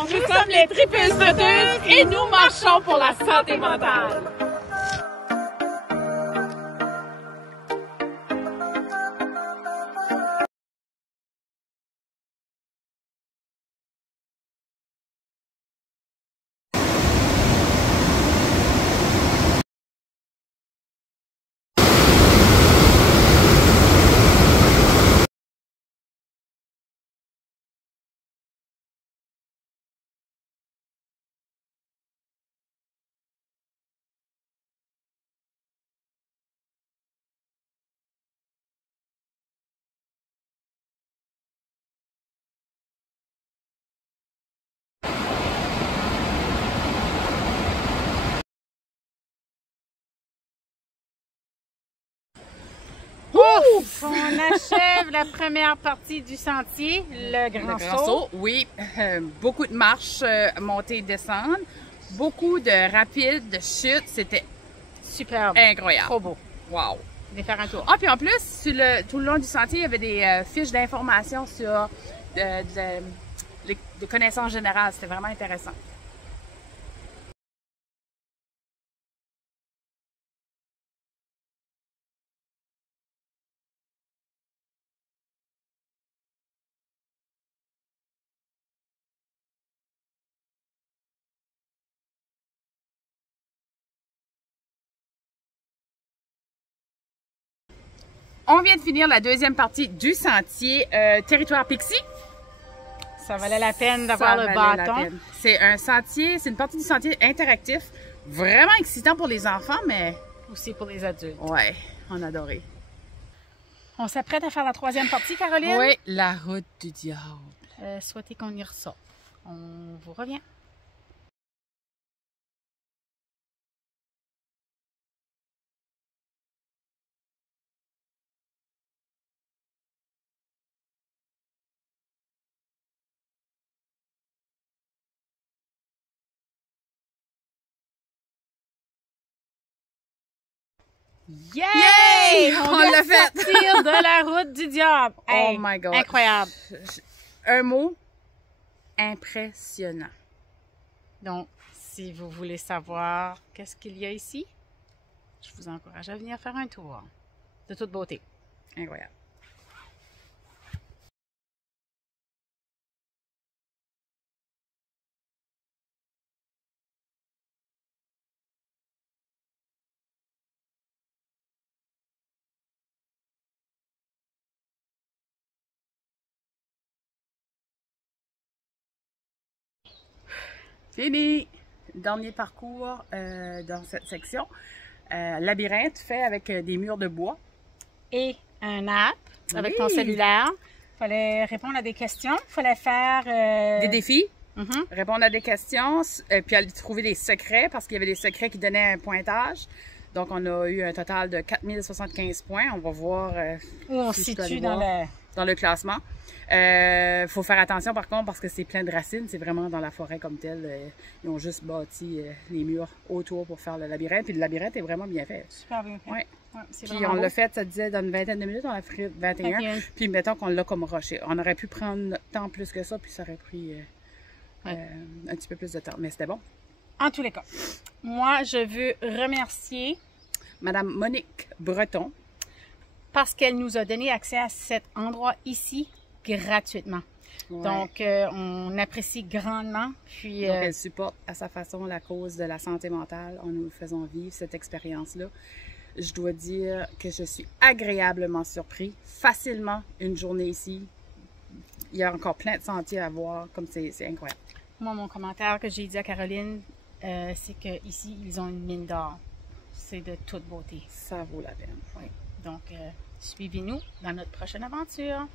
Bonjour, nous sommes les Tripeuses de deux et nous marchons pour la santé mentale. Ouf! On achève la première partie du sentier, le Grand Saut. Oui, beaucoup de marches, montées et descendre, beaucoup de rapides, de chutes, c'était Superbe. incroyable. Trop beau. Wow! Venez faire un tour. Ah, puis en plus, tout le long du sentier, il y avait des fiches d'information sur de connaissances générales. C'était vraiment intéressant. On vient de finir la deuxième partie du sentier Territoire Pixie. Ça valait la peine d'avoir le bâton. C'est un sentier, c'est une partie du sentier interactif, vraiment excitant pour les enfants, mais Aussi pour les adultes. ouais, on a adoré. On s'apprête à faire la troisième partie, Caroline? Oui, la route du diable. Souhaitez qu'on y ressorte. On vous revient. Yay! On On vient l'a de fait! sortir de la route du diable. Hey, Oh my God! incroyable. Un mot, impressionnant. Donc, si vous voulez savoir qu'est-ce qu'il y a ici, je vous encourage à venir faire un tour de toute beauté. Incroyable. Fini! Dernier parcours dans cette section. Labyrinthe fait avec des murs de bois. Et un app avec ton Oui. cellulaire. Il fallait répondre à des questions. Il fallait faire... Des défis, Mhm. répondre à des questions, puis aller trouver des secrets parce qu'il y avait des secrets qui donnaient un pointage. Donc, on a eu un total de 4075 points. On va voir Où on si se je peux aller situe dans voir. le... Dans le classement. Faut faire attention par contre parce que c'est plein de racines, c'est vraiment dans la forêt comme telle. Ils ont juste bâti les murs autour pour faire le labyrinthe. Puis le labyrinthe est vraiment bien fait. Super bien fait. Ouais. Ouais, c'est Puis vraiment on beau. l'a fait, ça disait dans une vingtaine de minutes, on a fait 21. 21. Puis mettons qu'on l'a comme rushé. On aurait pu prendre notre temps plus que ça, puis ça aurait pris un petit peu plus de temps. Mais c'était bon. En tous les cas, moi, je veux remercier Madame Monique Breton. parce qu'elle nous a donné accès à cet endroit ici gratuitement. Ouais. Donc, on apprécie grandement. Puis, Donc, elle supporte à sa façon la cause de la santé mentale en nous faisant vivre cette expérience-là. Je dois dire que je suis agréablement surpris. Facilement, une journée ici. Il y a encore plein de sentiers à voir, comme c'est incroyable. moi, mon commentaire que j'ai dit à Caroline, c'est qu'ici, ils ont une mine d'or. C'est de toute beauté. Ça vaut la peine. Oui. Donc, suivez-nous dans notre prochaine aventure.